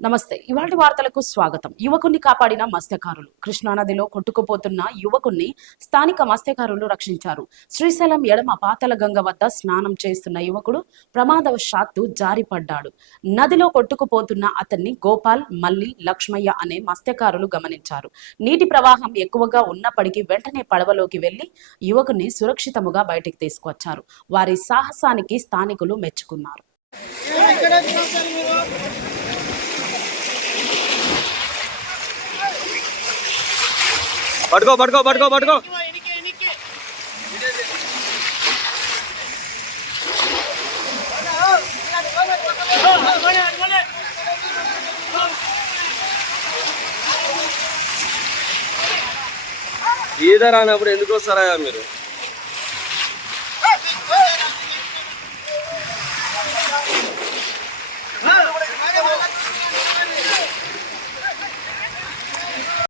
నమస్తే. ఇవాటి వార్తలకు స్వాగతం. యువకుణ్ణి కాపాడిన మత్స్యకారులు. కృష్ణానదిలో కొట్టుకుపోతున్న యువకుణ్ణి స్థానిక మత్స్యకారులు రక్షించారు. శ్రీశైలం ఎడమ పాతల గంగ వద్ద స్నానం చేస్తున్న యువకుడు ప్రమాదవశాత్తు జారిపడ్డాడు. నదిలో కొట్టుకుపోతున్న అతన్ని గోపాల్ మల్లి లక్ష్మయ్య అనే మత్స్యకారులు గమనించారు. నీటి ప్రవాహం ఎక్కువగా ఉన్నప్పటికీ వెంటనే పడవలోకి వెళ్ళి యువకుని సురక్షితముగా బయటికి తీసుకొచ్చారు. వారి సాహసానికి స్థానికులు మెచ్చుకున్నారు. పట్టుకో పట్టుకో పట్టుకో పట్టుకో. ఈత రానప్పుడు ఎందుకు వస్తారా మీరు?